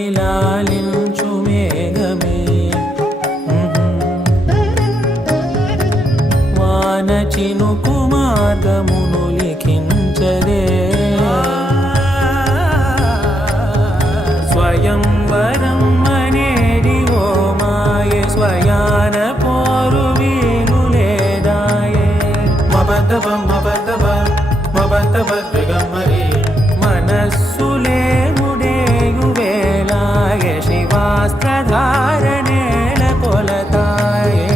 జలముల్నిలాలించు మేఘమే వాన చినుకు మార్గమును లిఖించదే స్వయంవరం అనేడి ఓ మాయే స్వయాన పోరు వీలు లేదాయే మబద్దబ మబద్దబ మబద్దబ దిగమ్మరి మనస్సులే ముడేయు వేళాయే శివాస్త్రధారణేల కొలతాయే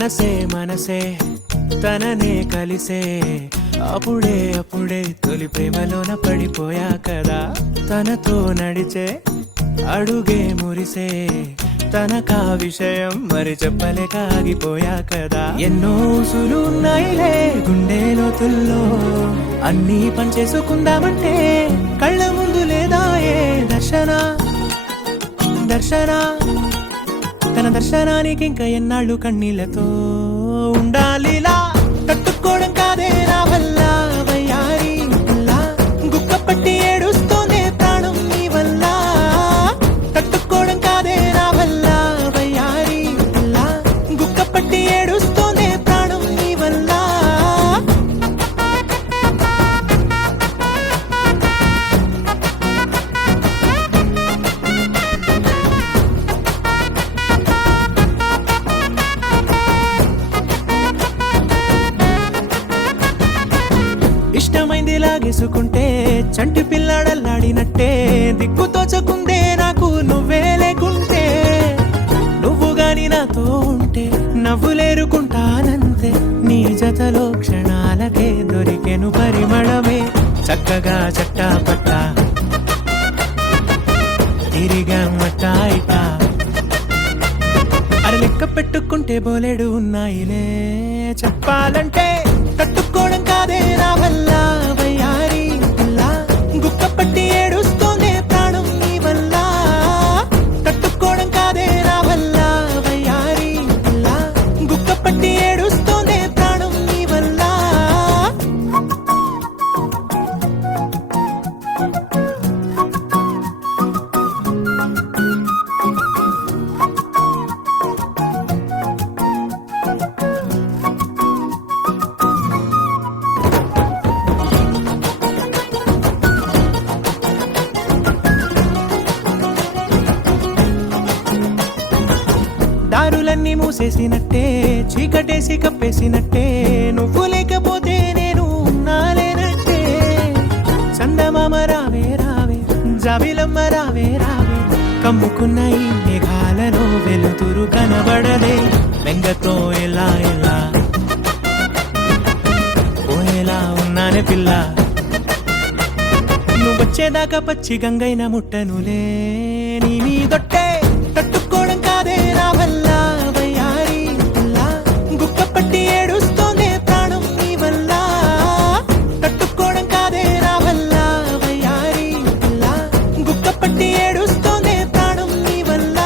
మనసే మనసే తననే కలిసే అప్పుడే అప్పుడే తొలి ప్రేమలోన పడిపోయా కదా తనతో నడిచే అడుగే మురిసే తనకా విషయం మరి చెప్పలేక ఆగిపోయా కదా ఎన్నో ఊసులు ఉన్నాయిలే గుండె లోతుల్లో అన్నీ పనిచేసుకుందామంటే కళ్ళ ముందు లేదా ఏ దర్శన దర్శన తన దర్శనానికి ఇంకా ఎన్నాళ్ళు కన్నీళ్లతో ఉండాలిలా తట్టుకోవడం కాదే నా వల్ల వయ్యారి గుక్క పట్టి ఏడుస్తోందే ప్రాణం నీ వల్ల తట్టుకోవడం కాదే నా వల్ల వయ్యారి గుక్క పట్టి ఏడుస్తోందే ప్రాణం నీ వల్ల ఇష్టమైంది లాగేసుకుంటే చంటి పిల్లాడల్లాడినట్టే దిక్కు తోచకుందే నాకు నువ్వే లేకుంటే నువ్వు గాని నాతో ఉంటే నవ్వులేరుకుంటానంతే నీ జతలో క్షణాలకే దొరికెను పరిమళమే చక్కగా చట్టా పట్టా తిరిగా మట్టా ఇటా అరే లెక్క పెట్టుకుంటే బోలెడు ఉన్నాయిలే చెప్పాలంటే తట్టుకోవడం కాదే నా వల్ల వయ్యారి గుక్క పట్టి ఏడుస్తోందే ప్రాణం నీ వల్ల తట్టుకోవడం కాదే నా వల్ల వయ్యారి గుక్క పట్టి ఏడుస్తోందే ప్రాణం నీ వల్ల దారులన్నీ మూసేసినట్టే చీకటేసి కప్పేసినట్టే నువ్వు లేకపోతే నేను ఉన్నాలేనట్టే చందమామ రావే రావే జాబిలమ్మ రావే రావే కమ్ముకున్న ఈ మేఘాలలో వెలుతురు కనబడదే వెంగతో ఎలా ఎలా ఓ ఉన్నానే పిల్ల నువ్వు వచ్చేదాకా పచ్చి గంగైన ముట్టనులే నీ మీదొట్టే తట్టుకోవడం కాదే నా వల్ల వయ్యారి గుక్క పట్టి ఏడుస్తోందే ప్రాణం నీ వల్ల తట్టుకోవడం కాదే నా వల్ల వయ్యారి గుక్క పట్టి ఏడుస్తోందే ప్రాణం నీ వల్ల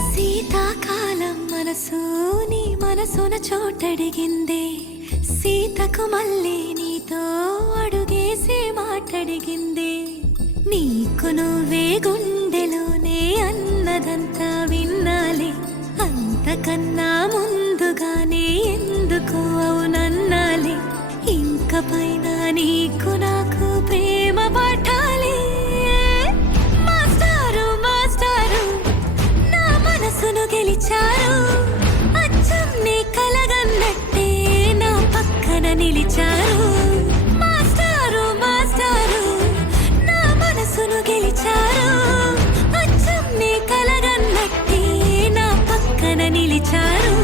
శీతాకాలం మనసు నీ మనసున చోటడిగిందే సీతకు మళ్ళీ నీతో అడుగేసి మాటడిగిందే నీకు నువ్వే గుండెలోనే అన్నదంతా విన్నాలే అంతకన్నా ముందుగానే ఎందుకు అవునన్నాలే ఇంక పైన నీకు నాకు ప్రేమ పాఠాలే మాస్టారు మాస్టారు నా మనసును గెలిచారు అచ్చం నీ కలగన్నట్టే నా పక్కన నిలిచారు మాస్టారు మాస్టారు నా మనసును గెలిచారు అచ్చం నీ కలగన్నట్టే నా పక్కన నిలిచారు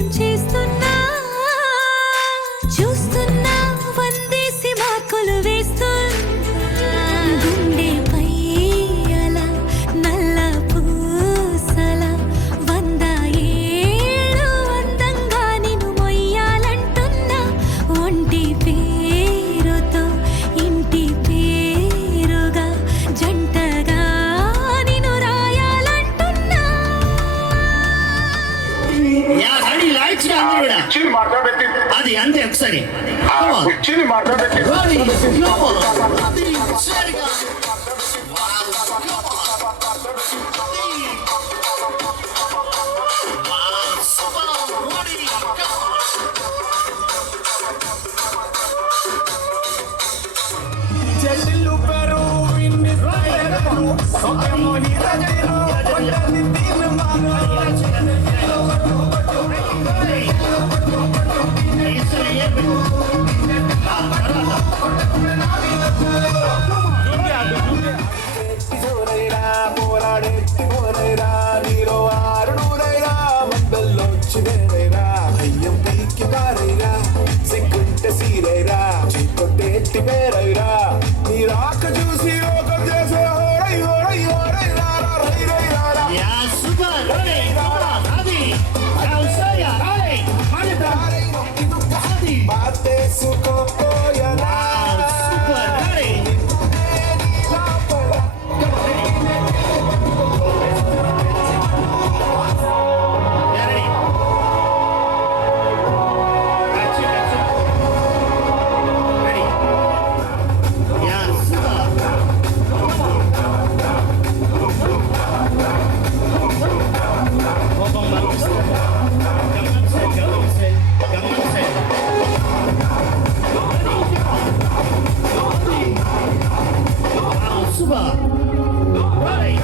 ఏం చేస్తున్నా చూస్తున్నా వందేసి మార్కులు వేస్తున్నా గుండెపై అలా నల్ల పూసల 100 ఏళ్ళు అందంగా నిన్ను మొయ్యాలంటున్నా ఒంటి పేరుతో ఇంటి పేరుగా జంటగా నిన్ను రాయాలంటున్నా యా రెడీ లైట్స్ గా అందరూ కూడా కుర్చీని మాట్లాడబెట్టి అది అంతే ఒకసారి కుర్చీని మాట్లాడబెట్టి రెడీ అది సరిగా యా సూపర్ రెడీ అది యా సరియా రెడీ అది super ready ready ready yeah super కోపం మరిపిస్తుంది గమనించే సూపర్ రెడీ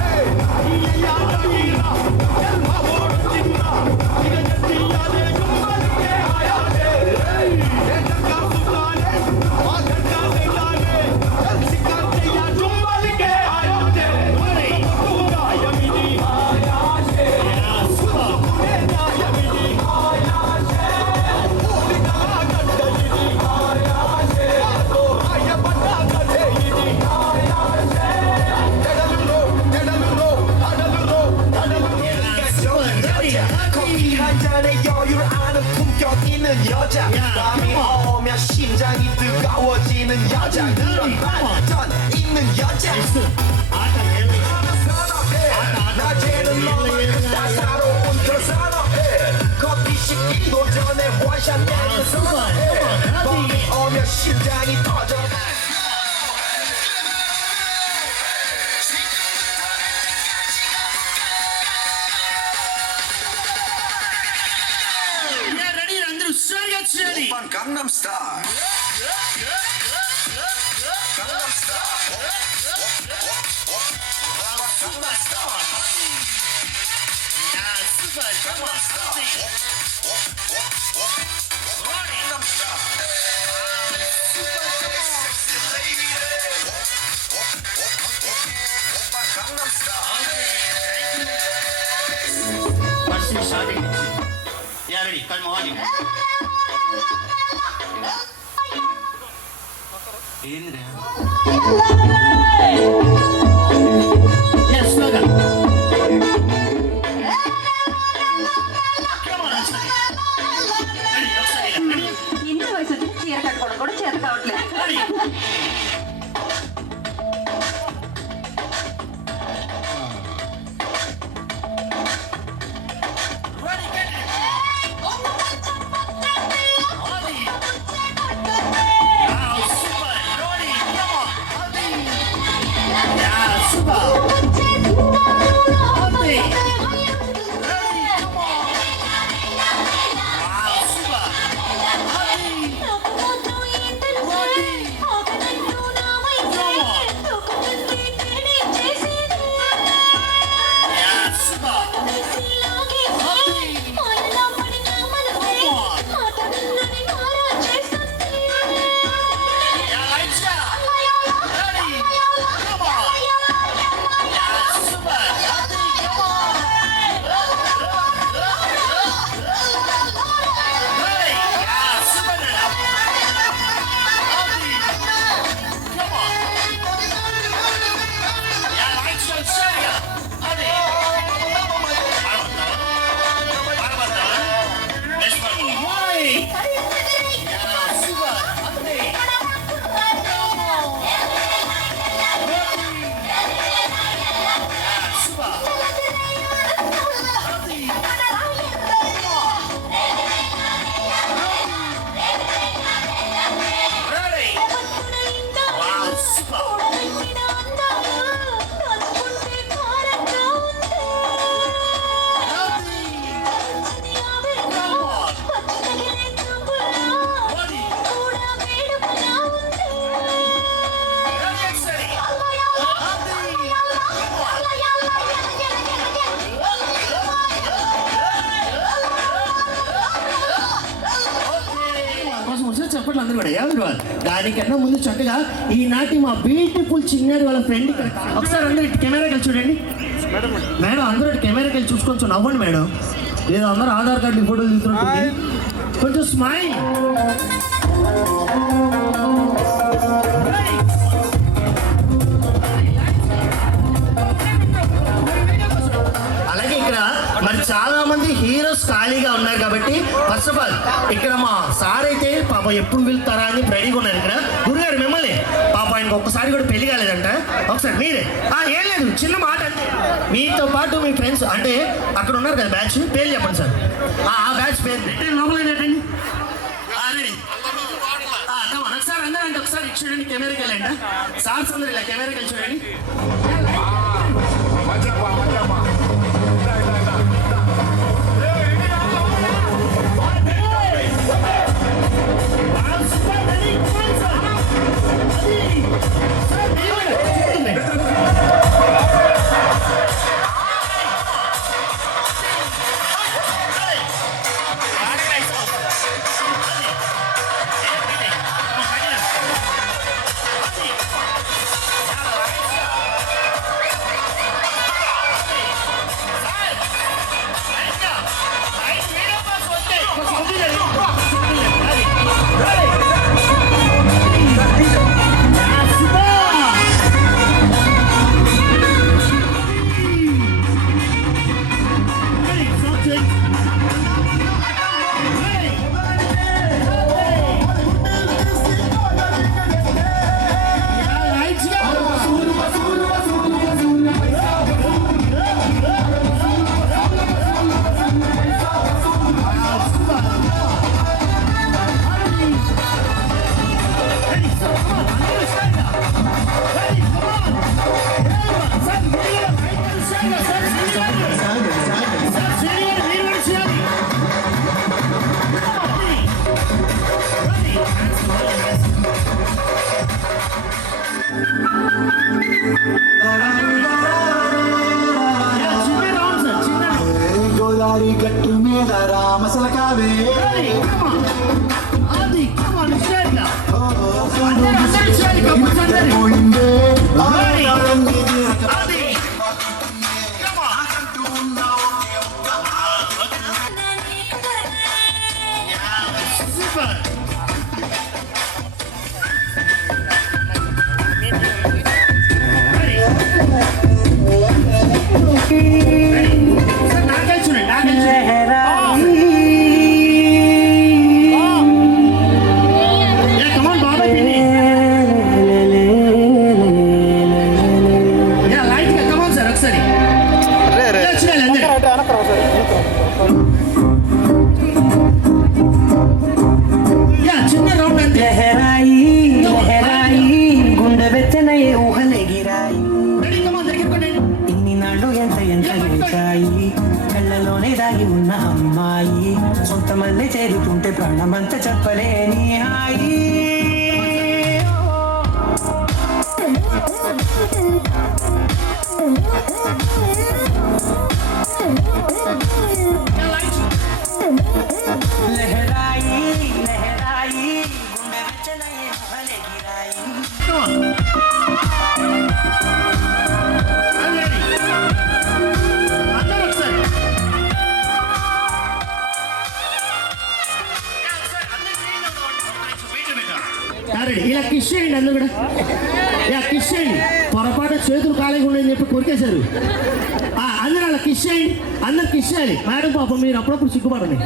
한 잔의 여유를 아는 품격 있는 여자 밤이 오면 심장이 뜨거워지는 여자 그런 반전 있는 여자 낮에는 너무 따사로운 그 선어해 커피 식기도 전에 원샷 내는 선어해 밤이 오면 심장이 터져 యా రెడీ అందరూ సరిగా చేయాలి Gangnam Style Gangnam Style yeah super Gangnam Style Sexy lady Gangnam Style first starting yeah ready కల్ మోహన్ ఏంద్రా yeah slogan come on సరి ready ఒకసారి ready ఇంత వయసు వచ్చి చీర కట్టుకోవడం కూడా చేత కావట్లేదు రెడీ ఒకసారి చెప్పండి అందరూ కూడా ఎవరు వాళ్ళు దానికన్నా ముందు చక్కగా ఈనాటి మా బ్యూటిఫుల్ చిన్నారి వాళ్ళ ఫ్రెండ్ ఇక్కడ ఒకసారి అందరూ ఇటు కెమెరాకి వెళ్ళి చూడండి మేడం అందరూ ఇటు కెమెరాకి వెళ్ళి చూసుకొని నవ్వండి మేడం ఏదో అందరూ ఆధార్ కార్డు ఫోటోలు తీసుకుంటుంది కొంచెం స్మైల్ అలాగే ఇక్కడ మరి చాలా మంది హీరోస్ ఖాళీగా ఉన్నారు కాబట్టి ఫస్ట్ ఆఫ్ ఆల్ ఇక్కడ మా సార్ అయితే పాప ఎప్పుడు వెళ్తారా అని రెడీగా ఉన్నారు ఇక్కడ గురుగారు మిమ్మల్ని పాప ఆయనకు ఒక్కసారి కూడా పెళ్లి కాలేదంట ఒకసారి మీరే ఏం లేదు చిన్న మాట అంటే మీతో పాటు మీ ఫ్రెండ్స్ అంటే అక్కడ ఉన్నారు కదా బ్యాచ్ పేరు చెప్పండి సార్ ఆ బ్యాచ్ పేరు లోపల ఏంటండి ఒకసారి అందరూ అంటే ఒకసారి చూడండి కెమెరాకి వెళ్ళండి సార్స్ అందరు ఇలా కెమెరాకి వెళ్ళి చూడండి గోదావరి గట్టు మీద రామసలకావే కళ్ళలోనే దాగి ఉన్న అమ్మాయి సొంత మళ్ళీ చేరుతుంటే ప్రాణమంతా చెప్పలేని హాయి లహరాయి లహరాయి గుండె వెచ్చనయ్యే భలే గిరాయి ఇలా కిష్ చేయండి అందరూ కూడా ఇలా కిష్ చేయండి పొరపాటు చేతులు ఖాళీగా ఉండని చెప్పి కొరికేశారు అందరూ అలా కిష్ చేయండి అందరు కిష్ చేయాలి మేడం పాపం మీరు అప్పుడప్పుడు సిగ్గుపడండి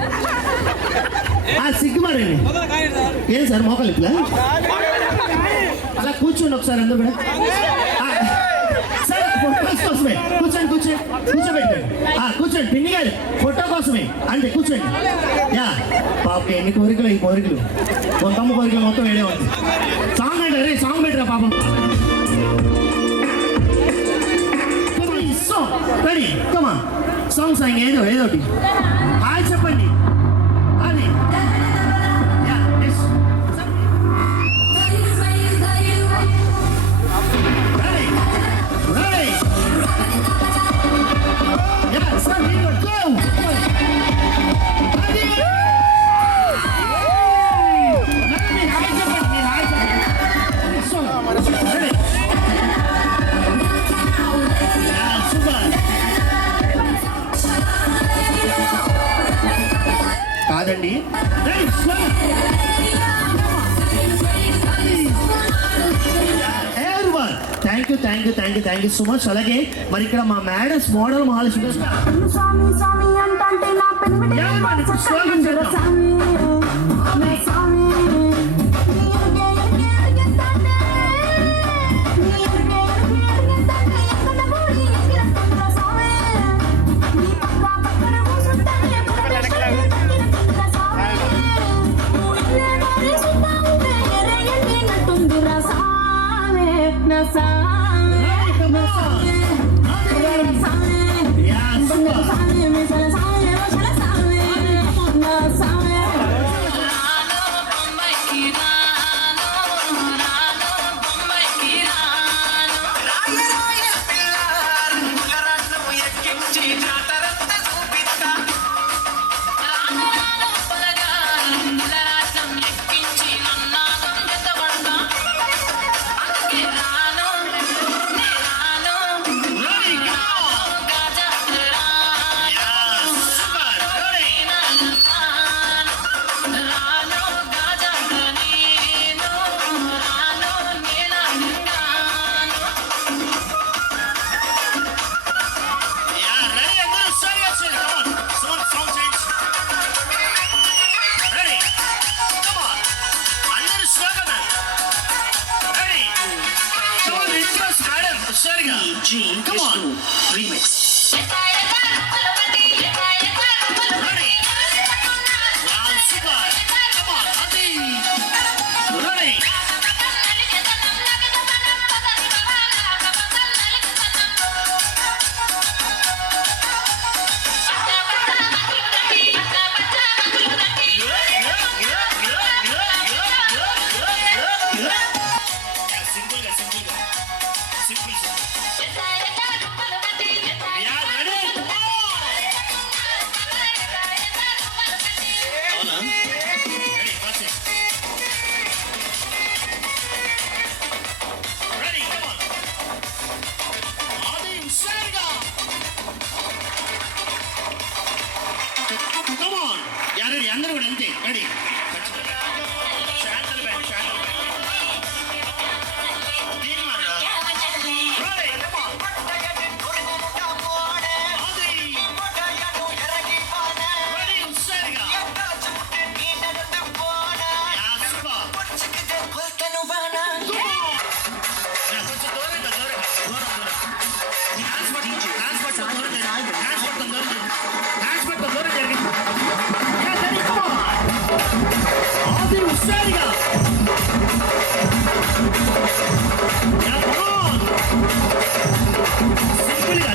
సిగ్గుపడండి ఏం సార్ మోకాలు ఇట్లా అలా కూర్చోండి ఒకసారి అందరూ కూడా సార్ ఫోటోస్ కోసమే కూర్చోబెట్టండి కూర్చోండి పిన్ని గారు ఫోటో కోసమే అంటే కూర్చోండి పాప ఎన్ని కోరికలు ఈ కోరికలు కొంతమ్మ కోరికలు మొత్తం వేడే ఉంది సాంగ్ అంటే రే సాంగ్ పెట్టరా పాపం రెడీ కమా సాంగ్ సాంగ్ ఏదోటి హాయ్ చెప్పండి అది Ready, swag. Everyone, thank you so much. అలాగే మరి ఇక్కడ మా మేడమ్స్ మోడల్ మహాలక్ష్మి స్వామి స్వామి అంటే నా పెన్మిటి ఎవరు ఇప్పుడు స్లోగన్ చేద్దాం. స్వామి నా స్వామి నీ ఎరుగే తంటే నీ ఎరుగే తంటే ఎక్కడ పోయి ఎక్కడ స్వామి నీ పక్కన కూసుంటే ఎక్కడ స్వామి నువ్వు ఇల్లే మరి సుతావుతే ఎరగని నట్టుందిరా స్వామి నా స్వామి నా స్వామి Yeah, super. Ready, go. Yeah, super. Ready. Yeah, ready. I'm gonna start your sing. Come on. Someone song change. Ready. Come on. అందరూ slogan. Ready. Come on, interest, madam. Sariga. Come on. Remix. Ready. Wow, super. Come on, Adi. Ready. Simple. Yeah, ready? Come on. అవునా? Ready, watch it. Ready, come on. Adi, హుషారుగా. Come on. Yeah, ready, అందరూ కూడా అంతే. Ready. శాంతలు back, శాంతలు back. దీని మాట. Ready, come on. Adi. Ready, హుషారుగా. Yeah, super. Come on. Yeah, కొంచెం దూరంగా. Hands పట్టుకొని దూరంగా. Yeah, ready, come on. Adi, హుషారుగా. Yeah, come on. సింపుల్గా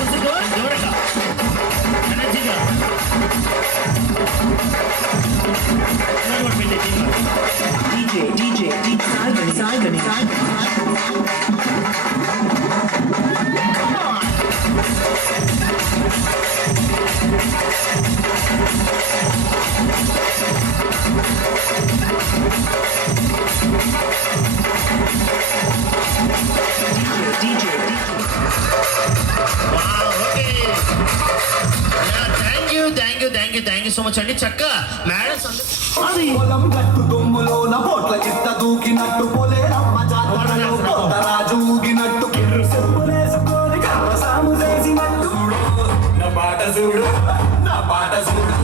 కొంచెం దూరంగా. ఎనర్జీగా. థ్యాంక్ యూ సో మచ్ అండి. చక్క మేడమ్స్ అది పొలం గట్టు దుమ్ములోన పోట్ల చిత్త దూకినట్టు పొలేరమ్మ జాతరలో కొత్త రాజు ఊగినట్టు కిర్రు చెప్పులేసుకొని కర్ర సాము చేసినట్టు నా పాట చూడు నా పాట చూడు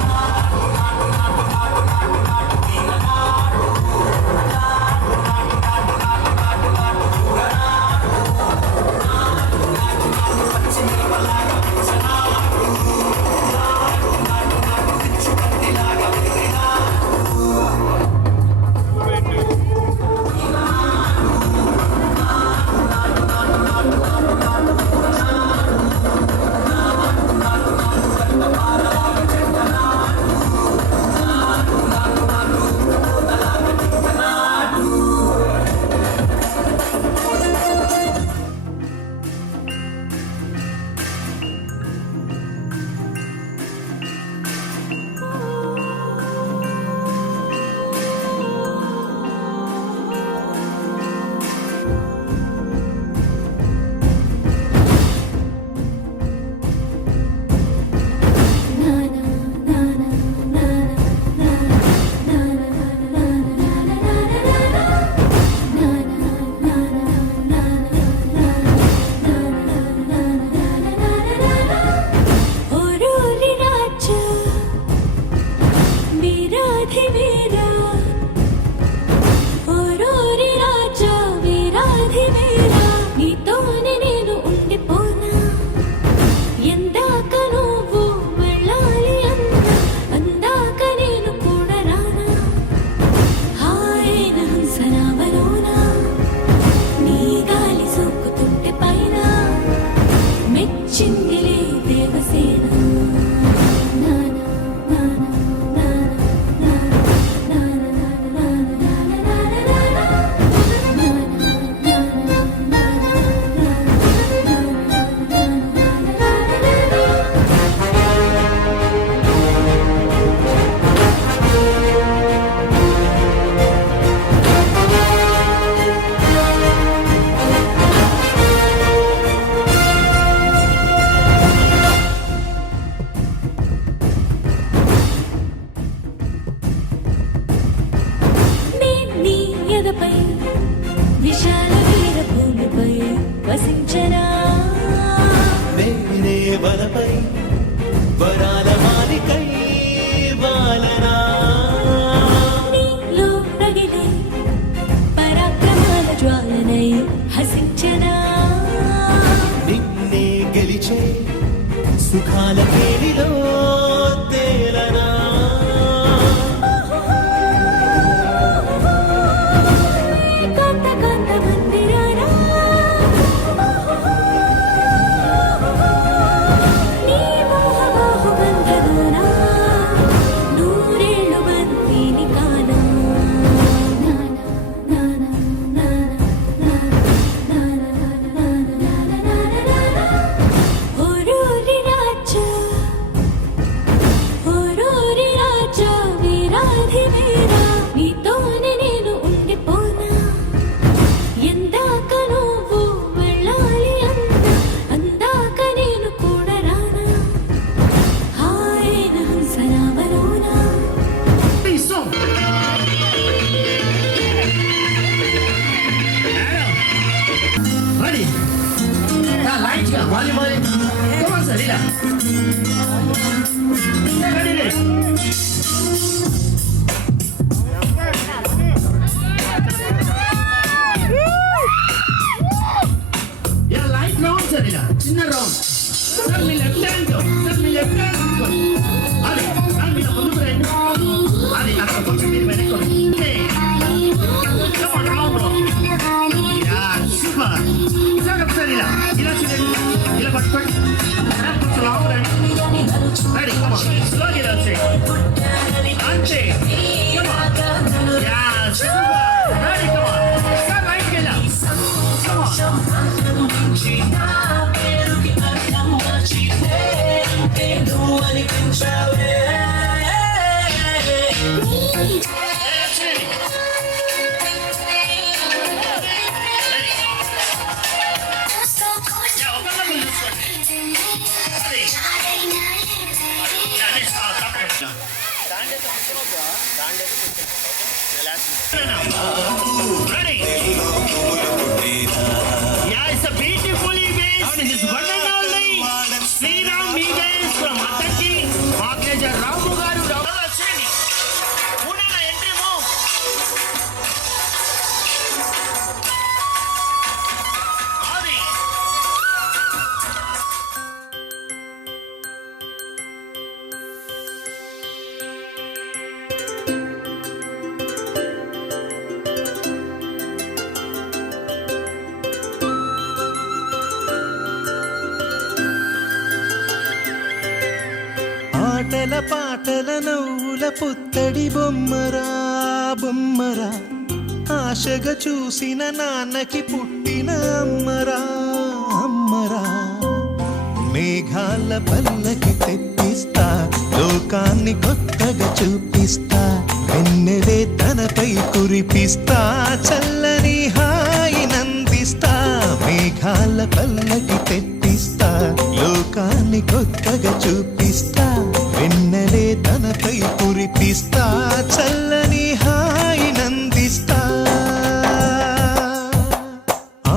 వీరాధివీరా ఓరోరి రాజా వీరాధివీరా నీతోనే నేను ఉండిపోనా ఎందాక నువ్వు వెళ్ళాలి అందాక నేను కూడా రానా హాయైన హంసనావలోనా నీ గాలి సోకుతుంటే పైన మెచ్చిందిలే దేవసేన ఎదపై విశాల వీరభూమిపై వసించనా నేనే వనపై వరాల మాలికై వాలనా నీలో రగిలే పరాక్రమాల జ్వాలనై హసించనా నిన్నే గెలిచే సుఖాల కేలిలో తేలనా కాంత కాంత మందిరానా నీ మోహబాహు బంధలోనా నూరేళ్ళు బందీని కానా ఓరోరి రాజా వీరాధివీరా నీతోనే నేను ఉండిపోనా ఎందాక నువ్వు వెళ్ళాలి అందాక నేను కూడా రానా హాయైన హంసనావలోనా Isso! Ready? Tá light ka, wali mo. Come on, Sarila. Ready? Yeah, light round, Sarila. చిన్న round. Sir, మీ left hand. Sir, మీ left hand తీసుకోండి. అది, మీరు ముందుకు రండి. అది, అక్కడ కొంచెం మీరు వెనక్కి Come on, round, round. Yeah, super. Sir, ఒకసారి ఇలా చూడండి. ఇలా పట్టుకోండి. కొంచెం లాంగ్ రండి. Ready, come on. Slowly ఇలా వచ్చేయండి. అంతే. Come on. Yeah, super. Ready, come on. Sir, right కి వెళ్ళా. Come on. That's it. Yeah, ఒకళ్ళ ముందు చూసుకోండి. Ready. Yeah, next, stop. Ready? Yeah, it's a beautiful image. This is one and only Sriram Meebles from Attaki. Major Ramu garu వచ్చేయండి. మూడన్న entry move. అది. ఆటల పాటల నవ్వుల పుత్తడి బొమ్మరా బొమ్మరా ఆశగా చూసిన నాన్నకి పుట్టిన అమ్మరా అమ్మరా మేఘాల పల్లకి తెప్పిస్తా లోకాన్ని కొత్తగా చూపిస్తా వెన్నెలే తనపై కురిపిస్తా చల్లని హాయి నందిస్తా మేఘాల పల్లకి తెప్పిస్తా లోకాన్ని కొత్తగా చూపిస్తా వెన్నెలే తనపై కురిపిస్తా చల్లని హాయి నందిస్తా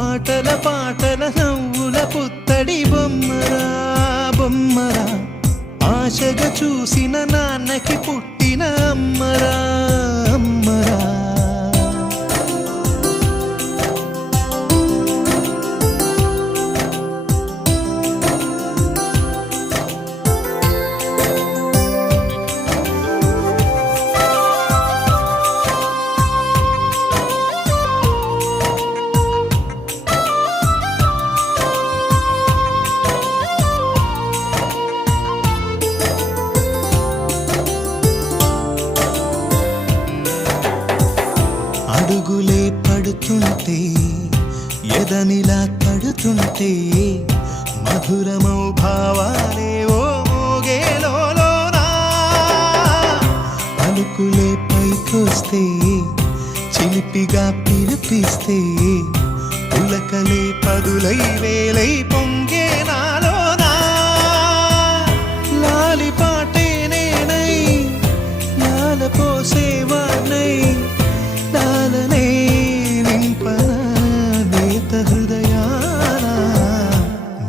ఆటల పాటల నవ్వుల పుత్తడి బొమ్మరా బొమ్మరా ఆశగా చూసిన నాన్నకి పుట్టిన అమ్మరా పిడుగులే పడుతుంటే ఎదనిలా తడుతుంటే మధురమౌ భావాలే ఓ మోగేలోనా పలుకులే పైకొస్తే చిలిపిగా పిలిపిస్తే పులకలే పదులై వేలై పొంగే నాలోనా లాలిపాటే నేనై లాల పోసేవాణ్ణై లాలనే నింపన నేత హృదయాన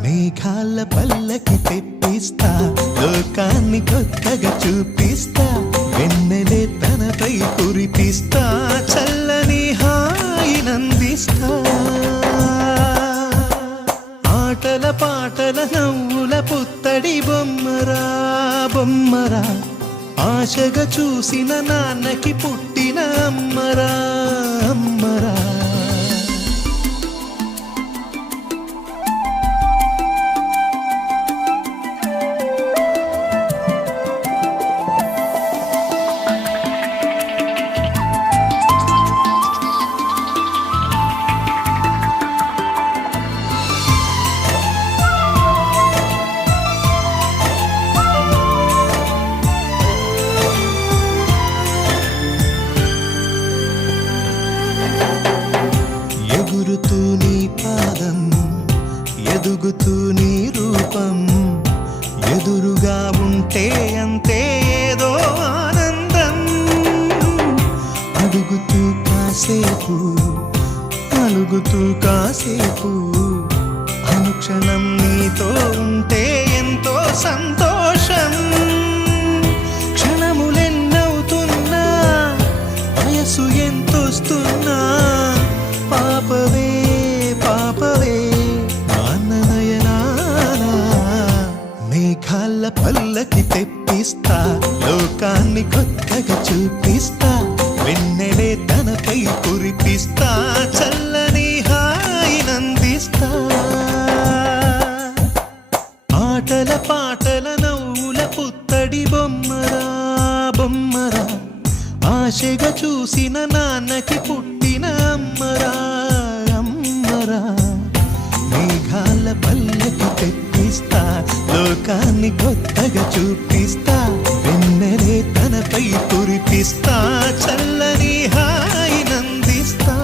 మేఘాల పల్లకి తెప్పిస్తా లోకాన్ని కొత్తగా చూపిస్తా వెన్నెలే తనపై కురిపిస్తా చల్లని హాయినందిస్తా ఆటల పాటల నవ్వుల పుత్తడి బొమ్మరా బొమ్మరా ఆశగా చూసిన నాన్నకి పుట్టిన అమ్మరా అమ్మరా ఎగురుతూ నీ పాదం ఎదుగుతూ నీ రూపం ఎదురుగా ఉంటే అంతే ఏదో ఆనందం అడుగుతూ కాసేపు అలుగుతూ కాసేపు అనుక్షణం నీతో ఉంటే ఎంతో సంతోషం క్షణములెన్నవుతున్నా వయసు ఎంతొస్తున్నా పాపవే పాపవే నాన్ననయనానా మేఘాల పల్లకి తెప్పిస్తా లోకాన్ని కొత్తగా చూపిస్తా వెన్నెలే తనపై కురిపిస్తా చల్లని హాయినందిస్తా ఆటల పాటల నవ్వుల పుత్తడి బొమ్మరా బొమ్మరా ఆశగా చూసిన నాన్నకి పుట్టిన అమ్మరా అమ్మరా మేఘాల పల్లకి తెప్పిస్తా లోకాన్ని కొత్తగా చూపిస్తా వెన్నెలే తనపై కురిపిస్తా చల్లని హాయినందిస్తా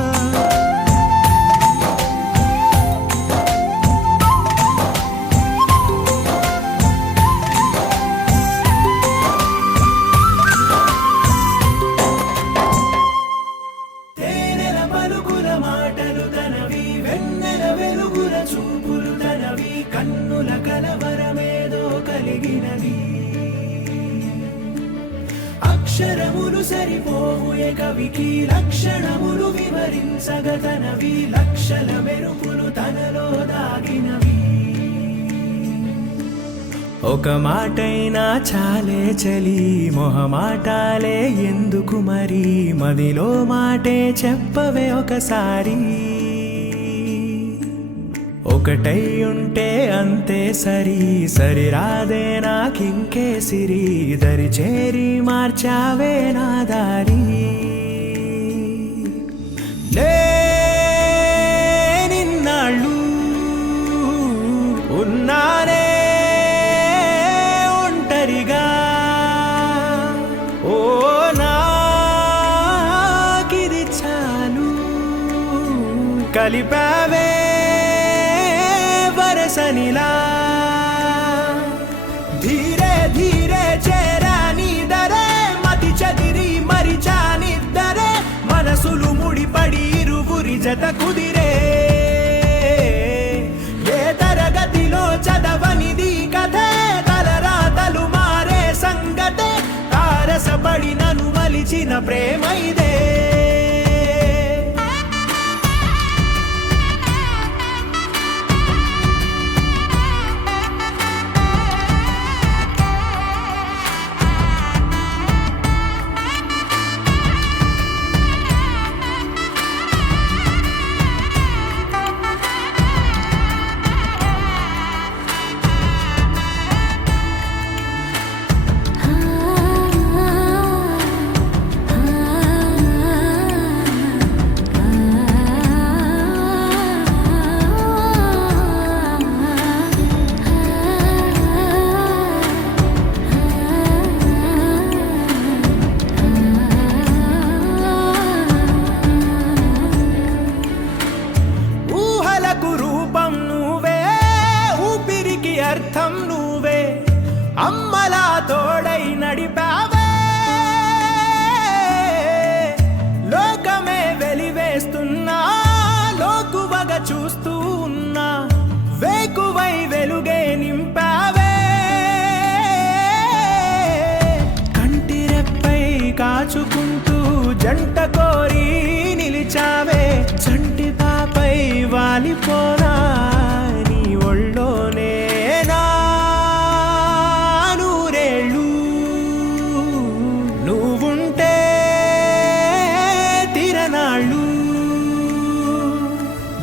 తేనెల పలుకుల మాటలు తనవి వెన్నెల వెలుగుల చూపులు తనవి కన్నుల కలవరమేదో కలిగినది అక్షరములు సరిపోవు ఏ కవికి లక్షణములు వివరించగతనవి లక్షల మెరుపులు తనలో దాగినవి ఒక మాటైనా చాలే చలి మొహమాటాలే ఎందుకు మరి మదిలో మాటే చెప్పవే ఒకసారి ఒకటై ఉంటే అంతే సరి సరిరాదే నాకింకే సిరి దరి చేరి మార్చావే నా దారి నిన్నాళ్ళు ఉన్నానే ఒంటరిగా ఓ నాకిది చాలు కలిపావే వరసనిలా ధీరే ధీరే చేరా నీ దరే మతి చదిరి మరిచానిద్దరే మనసులు ముడిపడి ఇరువురి జత కుదిరే ఏ తరగతిలో చదవనిది కథే తలరాతలు మారే సంగతే తారసపడి నన్ను మలిచిన ప్రేమ ఇదే ఆ ఆడుకుంటూ జంట కోరి నిలిచావే చంటి పాపై వాలిపోనా నీ ఒళ్ళోనే నా నూరేళ్ళు నువ్వుంటే తిరనాళ్ళు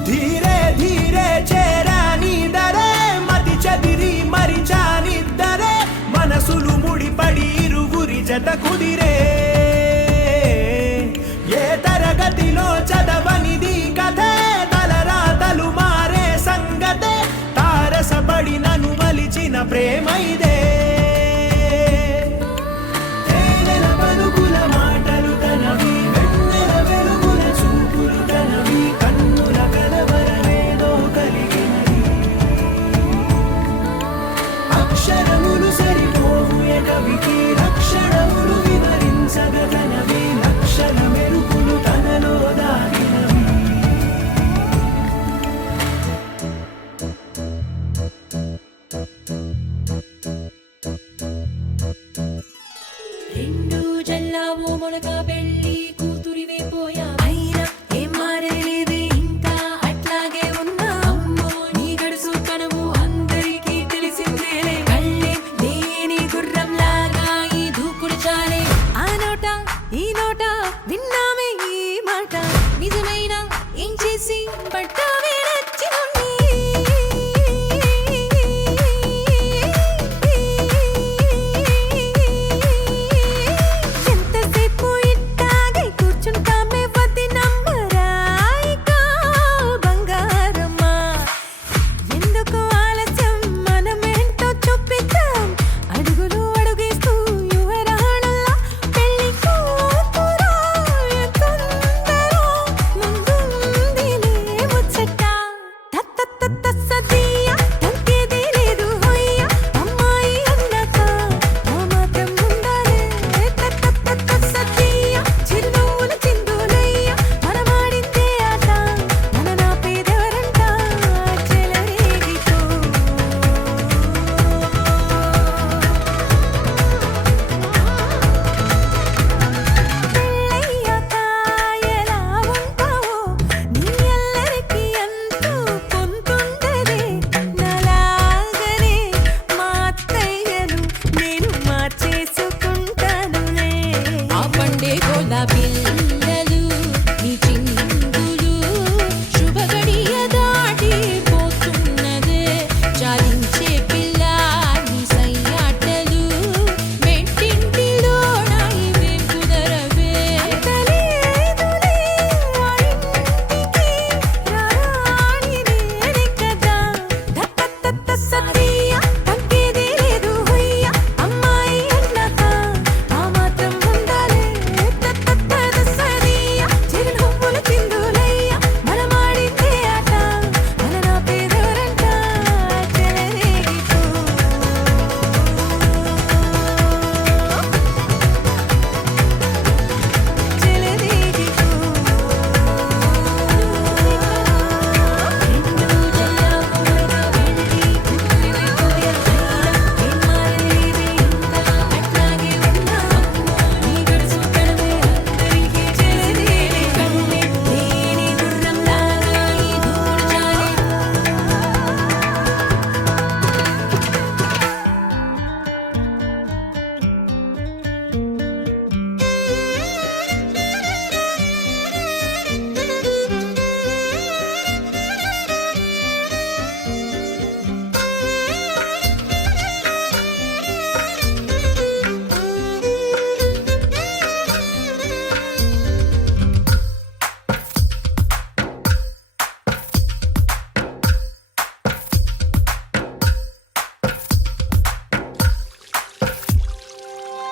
ధీరే ధీరే చేరా నీదరే మతి చదిరి మరిచానిద్దరే మనసులు ముడిపడి ఇరువురి జత కుదిరే ఏ తరగతిలో చదవనిది కథే తలరాతలు మారే సంగతే తారసపడి నన్ను మలిచిన ప్రేమ ఇదే తేనెల పలుకుల మాటలు తనవి వెన్నెల వెలుగుల చూపులు తనవి కన్నుల కలవరమేదో కలిగినది అక్షరములు సరిపోవు ఎగవికి లక్షణములు వివరించగలనవి లక్షల మెరుపులు తనలో దాగినవి రెండు జల్లావు మొలక పెళ్ళి కూతురివే పోయా అయినా ఏం మారలేదే ఇంకా అట్లాగే ఉన్నా అమ్మో నీ గడుసు కనము అందరికీ తెలిసిందేలే కళ్ళే లేని గుర్రం లాగా ఈ దూకుడు చాలే ఆ నోట ఈ నోట విన్నామే ఈ మాట నిజమైన ఏం చేసి పట్టావే ఎంతసేపు ఇట్టాగే కూర్చుంటామే వద్ది నమ్మరాయికా బంగారమ్మా ఎందుకు ఆలస్యం మనమేంటో చూపిద్దాం అడుగులు అడుగేస్తూ యువరాళ్ళ పెళ్లి కూతురా ఎంతుందరో ముందుందిలే ముచ్చట తత్త సదియ తగ్గేది లేదు హొయ్య అమ్మాయి అన్నాక ఆ మాత్రం ఉండాలే తత్త సదియ చిరునవ్వుల చిందులయ్య మనమాడిందే ఆట మన నా పేదవరంట చెలరేగిపో పెళ్ళయ్యాక ఎలా ఉంటావో నీ అల్లరికి ఎంతో పొందుండదే నాలాగనే మా అత్తయ్యను నేను మార్చేసుకుంటానులే ఆ పండే గోలా పిల్లలు నీ చిందులు శుభ గడియ దాటి పోతున్నదే చాలించే పిల్ల నీ సయ్యాటలు మెట్టింటిలో నాయివే కుదరవే అంతలేదులే ఆ ఇంటికి రారాణి నేనే కదా దత్త సదియ తగ్గేది లేదు హొయ్య అమ్మాయి అన్నాక ఆ మాత్రం ఉండాలే తత్త సదియ చిరునవ్వుల చిందులయ్య మనమాడిందే ఆట మన నా పేదవరంట చెలరేగిపో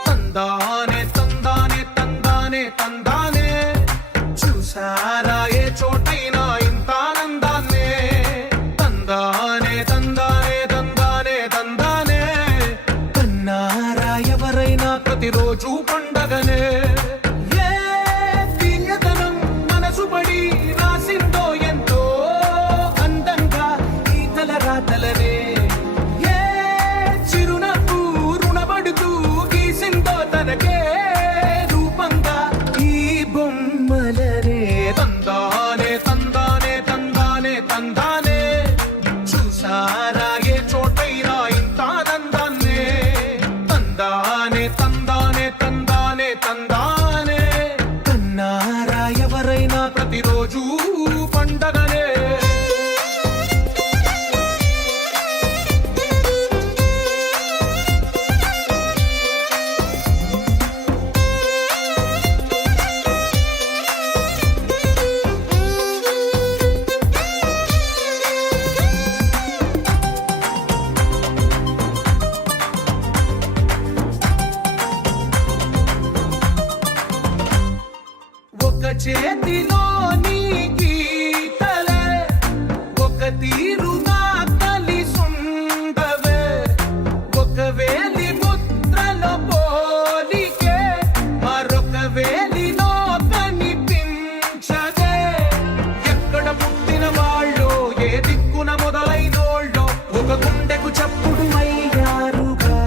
తందానే తందానే తందానే తందానే చూసారా ఏ చోటైనా ఇంత ఆనందాన్నే తందానే తందానే తందానే తందానే కన్నారా ఎవరైనా ప్రతిరోజు పండగనే ఏ తీయదనం మనసు పడి రాసిందో ఎంతో అందంగా ఈ తలరాతలనే ఏ చిరునవ్వు రుణపడుతూ గీసిందో తనకే రూపంగా ప్రతిరోజు పండగనే. ఒక చేతిలో నీ గీతలే ఒక తీరుగా కలిసుండవే, ఒక వేలి ముద్రలో పోలికే మరొక వేలిలో కనిపించదే. ఎక్కడ పుట్టిన వాళ్ళో ఏ దిక్కున మొదలైనోళ్ళో ఒక గుండెకు చప్పుడు అయ్యారుగా.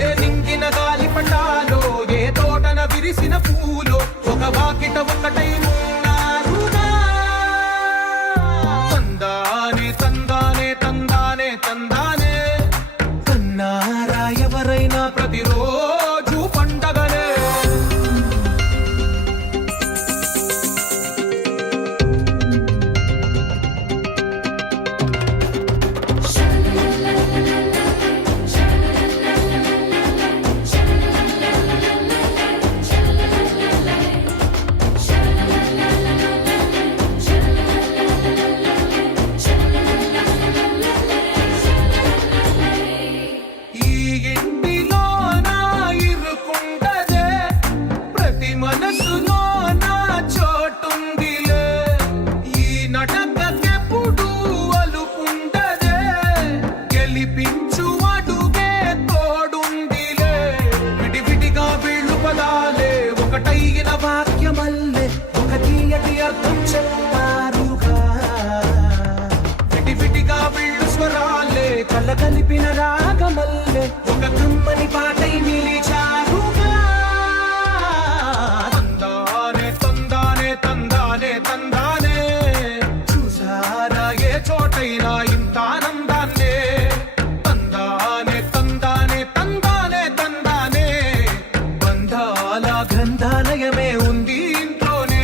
ఏ నింగిన గాలి పటాలో ఏ తోటన విరిసిన పూలో ఒక వాకిట ఒకటై ఉన్నారుగా. తందానే తందానే తందానే తందానే తన్నారా ఎవరైనా ప్రతిరోజు పండగనే. ఈ ఇంటిలో నా ఇరుకుండదే, ప్రతి మనసులో నా చోటుందిలే. ఈ నటకెప్పుడు అలుపుండదే, గెలిపించు అడుగే తోడుందిలే. విడివిడిగా వీళ్ళు పదాలే ఒకటైన వాక్యమల్లే ఒక తీయటి అర్థం చెప్పారుగా. విడివిడిగా వీళ్ళు స్వరాలే కలగలిపిన రాగమల్లే ఒక కమ్మని పాటై నిలిచారుగా. తందానే తందానే తందానే తందానే చూసారా ఏ చోటైనా ఇంత ఆనందాన్నే. తందానే తందానే తందానే తందానే బంధాల గ్రంథాలయమే ఉంది ఇంట్లోనే.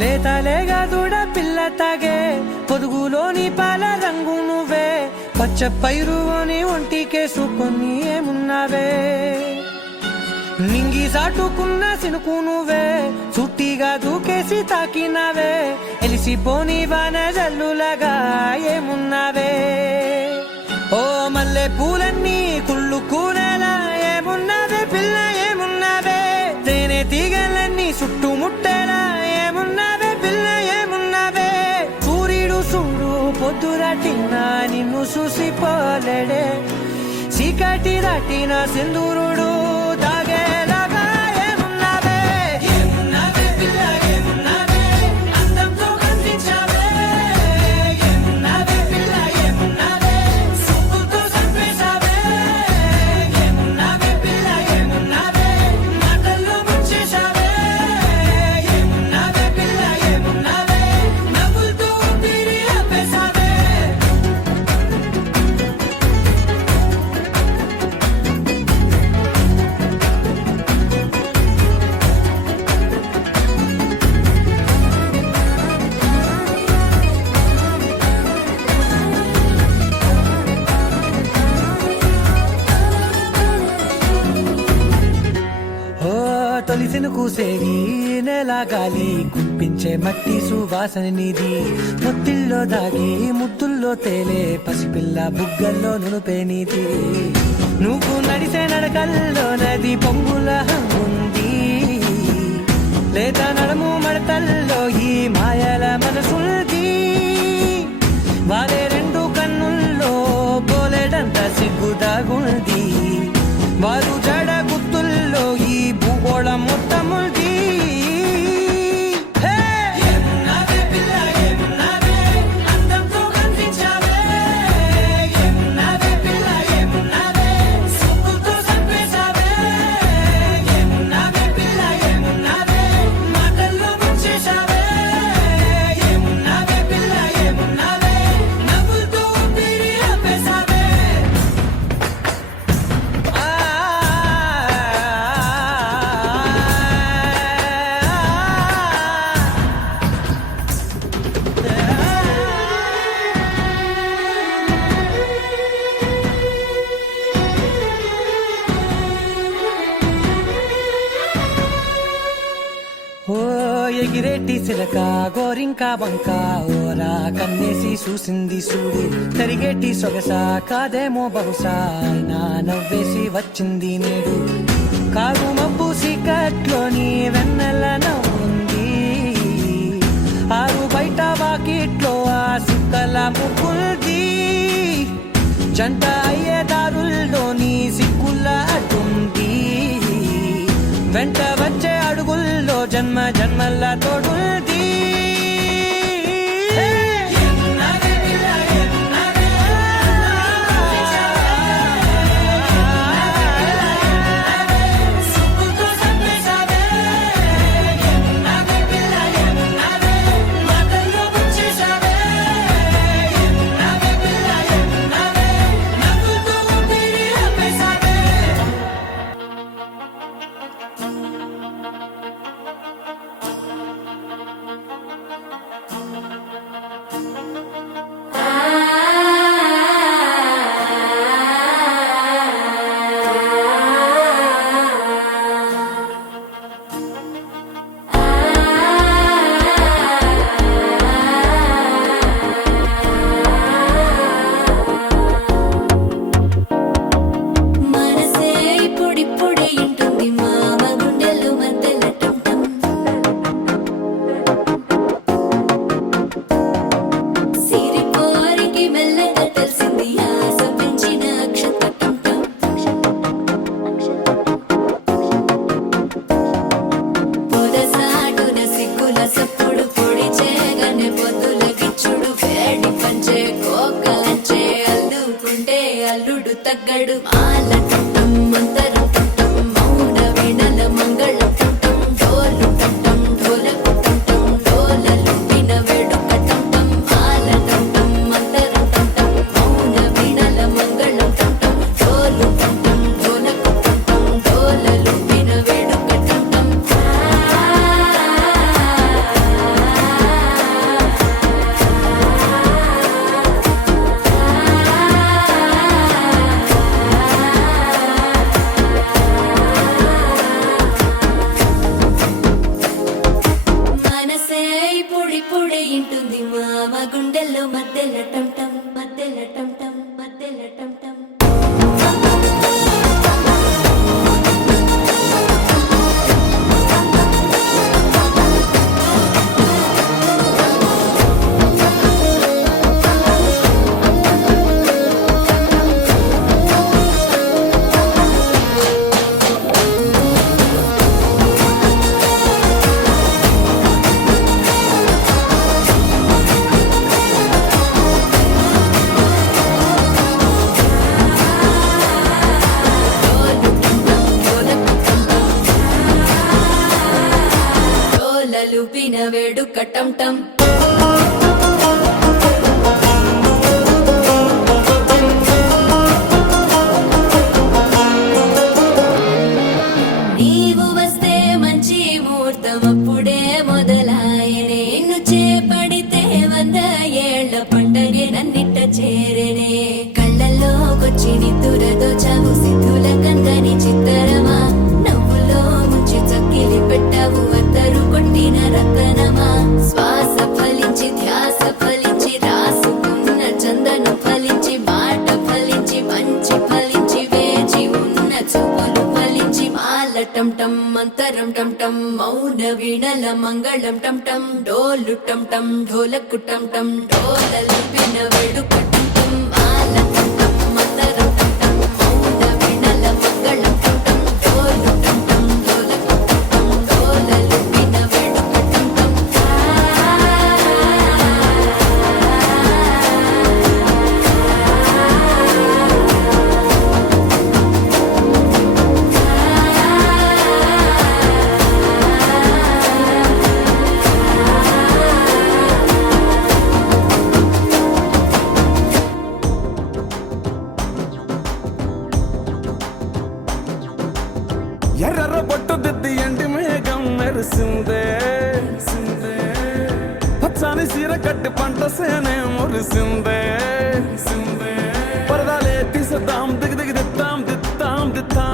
లేతలేగా దూడ పిల్ల తాగే పొదుగులోని పాల రంగు నువ్వే, పచ్చ పైరుని ఒంటికేసుకొని ఏమున్నావే. నింగి సాటుకున్న సినుకు నువ్వే, చుట్టిగా దూకేసి తాకినావే. ఎలిసిపోని వాన జల్లులగా ఏమున్నావే. ఓ మల్లె పూలన్నీ కుళ్ళు కూనేలా ఏమున్నావే పిల్ల ఏమున్నావే. తేనె తీగలన్నీ చుట్టుముట్టేలా ఏమున్నావే పిల్ల ఏమున్నావే. సూర్యుడు చూడు పొద్దురాటినా నిన్ను చూసిపోలేడే, చీకటి దాటిన సింధూరుడు తాగేలాగా ఏమున్నావే. ఏమున్నావే పిల్ల ఏమున్నావే, అందంతో కనిపించావే. ఏమున్నావే పిల్ల ఏమున్నావే, చూపుతో చంపేశావే. ఏమున్నావే పిల్ల ఏమున్నావే, మాటల్లో ముంచేశావే. ఏమున్నావే పిల్ల ఏమున్నావే, నవ్వులతో ఊపిరి ఆపేశావే. తొలిసిన కూసేది నెల గాలి కుప్పించే మట్టి సువాసన నీది. ముత్తిల్లో దాగి ముద్దుల్లో తేలే పసిపిల్ల బుగ్గల్లో నునుపే నీది. నువ్వు నడిసే నడకల్లో నది పొంగుల ఉంది, లేదా నడుము మడతల్లో ఓ ఎగిరేటి చిలక గోరింకా బంక ఓరా కన్నేసి చూసింది సూడి తరిగేటి సొగస కాదేమో బహుశా అయినా నవ్వేసి వచ్చింది నేడు కారు మబ్బు సీకట్లోని వెన్నెల నవ్వుంది ఆరు బయట వాకిట్లో ఆ సుక్కల ముగ్గుల్ది జంట అయ్యే దారుల్లోని సిక్కుల అడ్డుంది వెంట వచ్చే అడుగుల్లో జన్మ జన్మల్ల తోడుంది మనసే ఇప్పుడిప్పుడే ఇంటుంది మామ గుండెలు మధ్యల టంటం సిరిపోరికి మెల్లగా తెలిసింది ఆశ పెంచిన అక్షత టంటం పొదసాటున సిగ్గుల సప్పుడు పొడి చేయగానే పొద్దుల గిచ్చుడు వేడి పంచే కోకలంచే అల్లుకుంటే అల్లుడు తగ్గడు మాల టంటం మంతరం టంటం మౌన వీణల మంగళం టంటం డోలు టంటం ఢోలకు టంటం డోలలు విన వేడుక టంటం మాల టంటం మంతరం టంటం మౌన వీణల మంగళం టంటం డోలు టంటం ఢోలకు టంటం డోలలు విన వేడుక టంటం మనసే ఇప్పుడిప్పుడే ఇంటుంది మామ గుండెల్లో మధ్యల టంటం మధ్యల టంటం మధ్యల టంటం డోలు టంటం డోలకు టంటం డోలలు విన వేడుక టంటం నీవు వస్తే మంచి ముహూర్తం అప్పుడే మొదలాయనే నిన్ను చేపడితే 100 ఏళ్ల పండగే నన్నిట్ట చేరనే కళ్ళల్లోకొచ్చి నిద్దురదోచావు సిద్ధుల కందని చిత్తరమా నవ్వులో ముంచి చక్కిలి పెట్టావు అత్తరు కొట్టిన రతనమా శ్వాస ఫలించి ధ్యాస ఫలించి రాసుకున్న చందనం ఫలించి మాట ఫలించి మంచి ఫలించి వేచి ఉన్న చూపులు ఫలించి మాల టంటం మంతరం టంటం మౌన వీణల మంగళం టంటం డోలు టంటం ఢోలకు టంటం డోలలు విన వేడుక టంటం మాల టంటం మంతరం టంటం మౌన వీణల మంగళం టంటం డోలు టంటం ఢోలకు టంటం డోలలు విన వేడుక టంటం ఎర్ర బొట్టు దిద్ది ఎండి మేఘం మెరిసిందే పచ్చాని సీర కట్టి పంట సేనే మురిసిందే పరదాలే తీసేద్దాం దిగి దిగి దిత్తాం దిత్తాం దిత్తా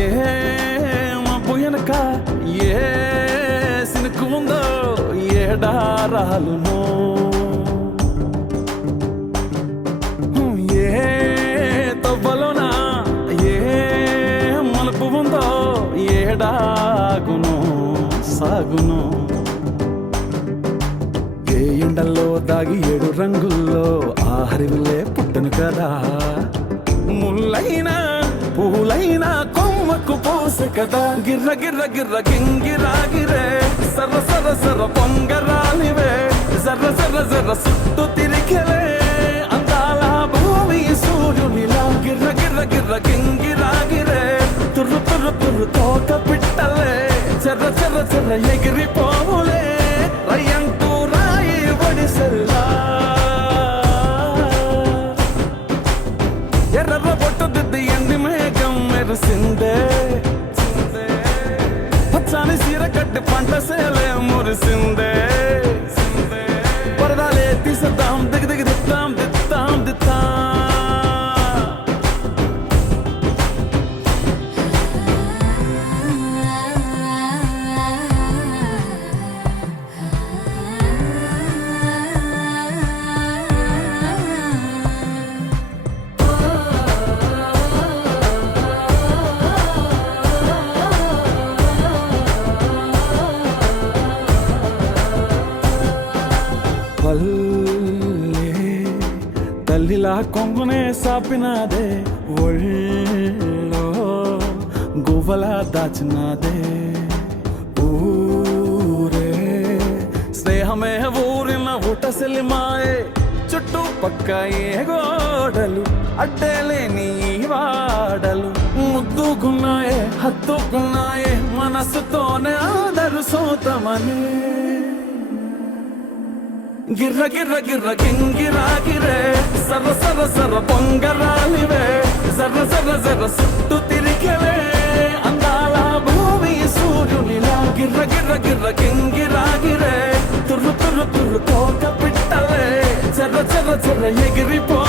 ఏ మబ్బు వెనక ఏ సినుకు ఉందో ఏడారాలునో ఏ తవ్వలోనా ఏ మలుపు ఉందో ఏడాగును సాగును ఏ ఎండల్లో దాగి 7 రంగుల్లో ఆహరివులే పుట్టను కదా ముల్లైనా పూలైనా కొమ్మకు పోసే కదా గిర్ర గిర్ర గిర్ర గింగిరాగిరే సర్ర సర్ర సర్ర పొంగరాలివే జర్ర జర్ర జర్ర సుట్టు తిరిగలే అందాల భూమి సూర్యునిలా గిర్ర గిర్ర గిర్ర గింగిరాగిరే తుర్రు తుర్రు తుర్రు తోక పిట్టలే చెర్ర చెర్ర చెర్ర ఎగిరిపోవులే రయ్యంటూ రాయి వడిసెల్లా ఎర్ర బొట్టు దిద్ది ఎండి మేఘం మెరిసిందే పచ్చాని సీర కట్టి పంట సేలే మురిసిందే పరదాలే తీసేద్దాం దిగి దిగి దిత్తాం దిత్తాం దిత్తాం పల్లె తల్లిలా కొంగునే సాపినాదే ఒళ్ళో గువ్వలా దాచినాదే ఊరే స్నేహమే ఊరిన ఊటసెల్లి మాయే చుట్టూ పక్క ఏ గోడలు అడ్డేలేని వాడలు ముద్దుకున్నాయే హత్తుకున్నాయే మనసుతోనే ఆదరు సోతమని గిర్ర గిర్ర గిర్ర గింగిరాగిరే సర్ర సర్ర సర్ర పొంగరాలివే జర్ర జర్ర జర్ర సుట్టు తిరిగలే అందాల భూమి సూర్యునిలా గిర్ర గిర్ర గిర్ర గింగిరాగిరే తుర్రు తుర్రు తుర్రు తోక పిట్టలే చెర్ర చెర్ర చెర్ర ఎగిరిపో